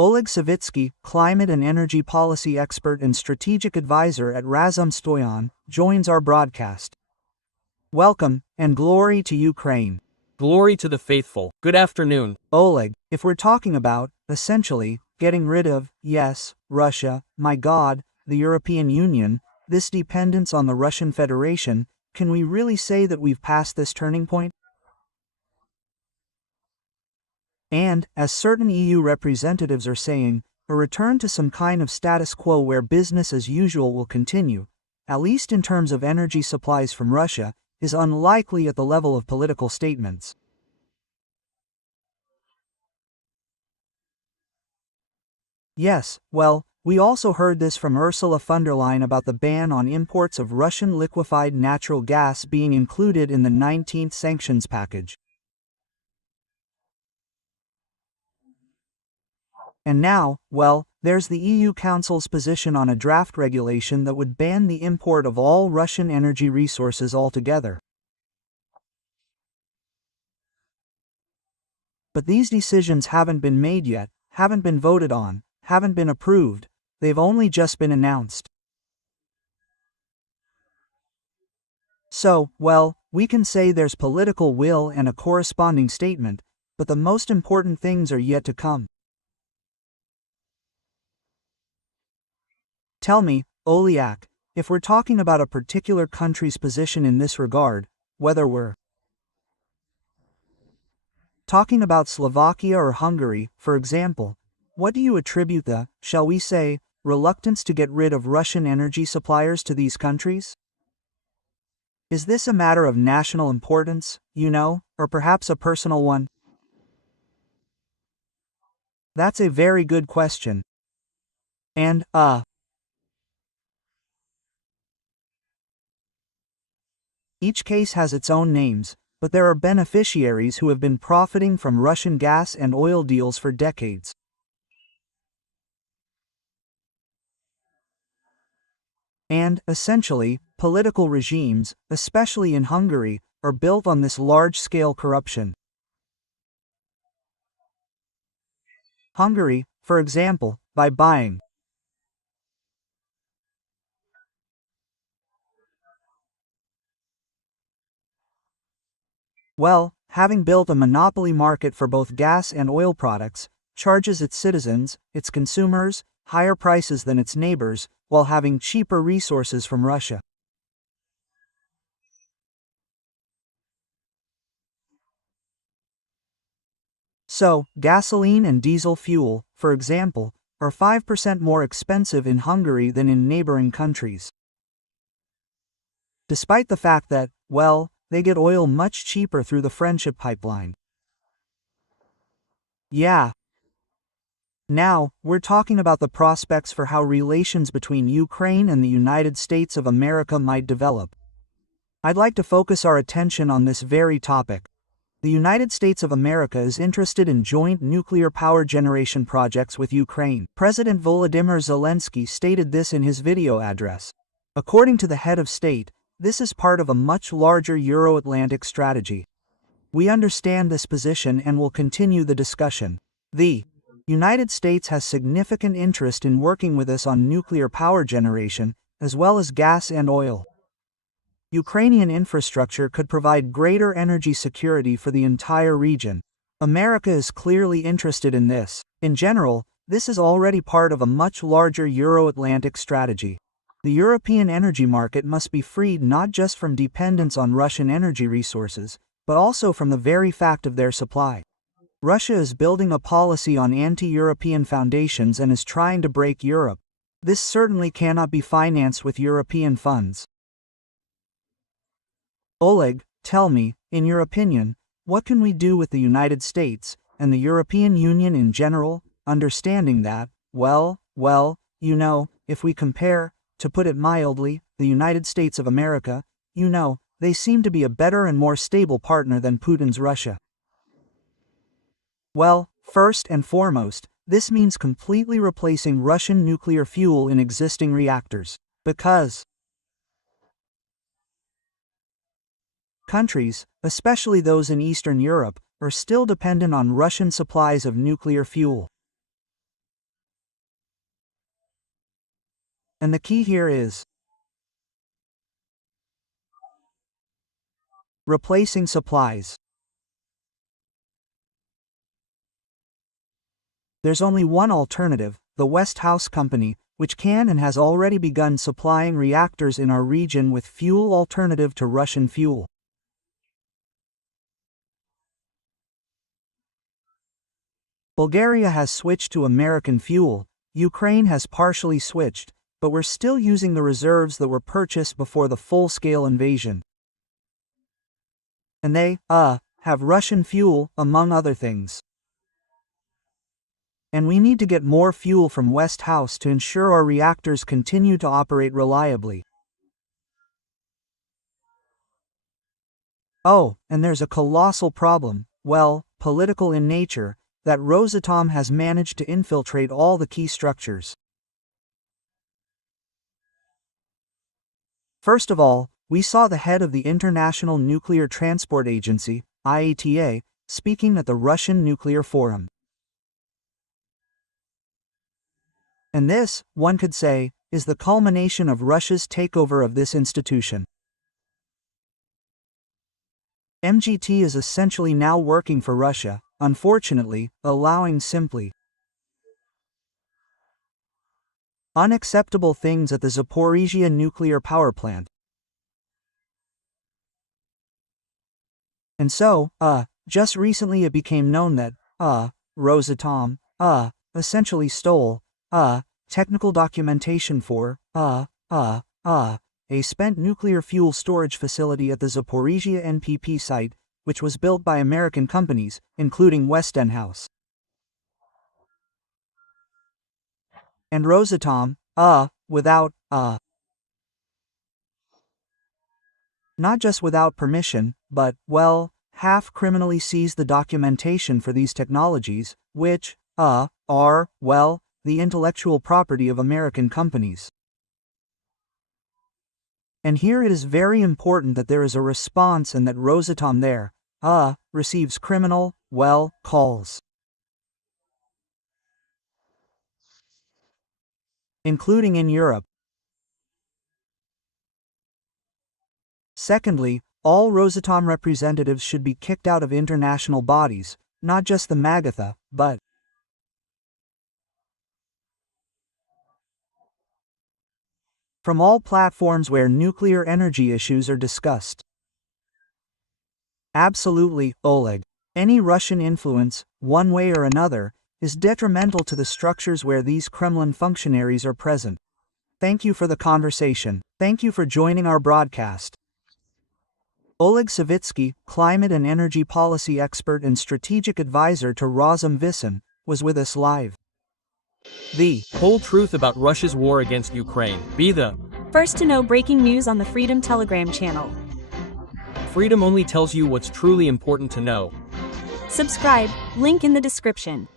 Oleg Savitsky, climate and energy policy expert and strategic advisor at Razumstoyan, joins our broadcast. Welcome, and glory to Ukraine. Glory to the faithful. Good afternoon. Oleg, if we're talking about, essentially, getting rid of, yes, Russia, my God, the European Union, this dependence on the Russian Federation, can we really say that we've passed this turning point? And, as certain EU representatives are saying, a return to some kind of status quo where business as usual will continue, at least in terms of energy supplies from Russia, is unlikely at the level of political statements. Yes, well, we also heard this from Ursula von der Leyen about the ban on imports of Russian liquefied natural gas being included in the 19th sanctions package. And now, well, there's the EU Council's position on a draft regulation that would ban the import of all Russian energy resources altogether. But these decisions haven't been made yet, haven't been voted on, haven't been approved, they've only just been announced. So, well, we can say there's political will and a corresponding statement, but the most important things are yet to come. Tell me, Oliak, if we're talking about a particular country's position in this regard, whether we're talking about Slovakia or Hungary, for example, what do you attribute the, shall we say, reluctance to get rid of Russian energy suppliers to these countries? Is this a matter of national importance, or perhaps a personal one? That's a very good question. And, each case has its own names, but there are beneficiaries who have been profiting from Russian gas and oil deals for decades. And, essentially, political regimes, especially in Hungary, are built on this large-scale corruption. Hungary, for example, by buying having built a monopoly market for both gas and oil products, charges its citizens, its consumers, higher prices than its neighbors, while having cheaper resources from Russia. So, gasoline and diesel fuel, for example, are 5% more expensive in Hungary than in neighboring countries. Despite the fact that, they get oil much cheaper through the Friendship Pipeline. Yeah. Now, we're talking about the prospects for how relations between Ukraine and the United States of America might develop. I'd like to focus our attention on this very topic. The United States of America is interested in joint nuclear power generation projects with Ukraine. President Volodymyr Zelensky stated this in his video address. According to the head of state, this is part of a much larger Euro-Atlantic strategy. We understand this position and will continue the discussion. The United States has significant interest in working with us on nuclear power generation, as well as gas and oil. Ukrainian infrastructure could provide greater energy security for the entire region. America is clearly interested in this. In general, this is already part of a much larger Euro-Atlantic strategy. The European energy market must be freed not just from dependence on Russian energy resources, but also from the very fact of their supply. Russia is building a policy on anti-European foundations and is trying to break Europe. This certainly cannot be financed with European funds. Oleg, tell me, in your opinion, what can we do with the United States, and the European Union in general, understanding that, if we compare, to put it mildly, the United States of America, they seem to be a better and more stable partner than Putin's Russia. Well, first and foremost, this means completely replacing Russian nuclear fuel in existing reactors. Because countries, especially those in Eastern Europe, are still dependent on Russian supplies of nuclear fuel. And the key here is replacing supplies. There's only one alternative, the Westinghouse Company, which can and has already begun supplying reactors in our region with fuel alternative to Russian fuel. Bulgaria has switched to American fuel, Ukraine has partially switched, but we're still using the reserves that were purchased before the full-scale invasion. And they, have Russian fuel, among other things. And we need to get more fuel from Westinghouse to ensure our reactors continue to operate reliably. Oh, and there's a colossal problem, well, political in nature, that Rosatom has managed to infiltrate all the key structures. First of all, we saw the head of the International Nuclear Transport Agency, IATA, speaking at the Russian Nuclear Forum. And this, one could say, is the culmination of Russia's takeover of this institution. MGT is essentially now working for Russia, unfortunately, allowing simply unacceptable things at the Zaporizhzhia nuclear power plant. And so, just recently it became known that, Rosatom, essentially stole, technical documentation for, a spent nuclear fuel storage facility at the Zaporizhzhia NPP site, which was built by American companies, including Westinghouse. And Rosatom, without, not just without permission, but, well, half criminally seized the documentation for these technologies, which, are, well, the intellectual property of American companies. And here it is very important that there is a response and that Rosatom there, receives criminal, well, calls. Including in Europe. Secondly, all Rosatom representatives should be kicked out of international bodies, not just the MAGATHA, but from all platforms where nuclear energy issues are discussed. Absolutely, Oleg. Any Russian influence, one way or another, is detrimental to the structures where these Kremlin functionaries are present. Thank you for the conversation. Thank you for joining our broadcast. Oleg Savitsky, climate and energy policy expert and strategic advisor to Razum Visin, was with us live. The whole truth about Russia's war against Ukraine. Be the first to know breaking news on the Freedom Telegram channel. Freedom only tells you what's truly important to know. Subscribe, link in the description.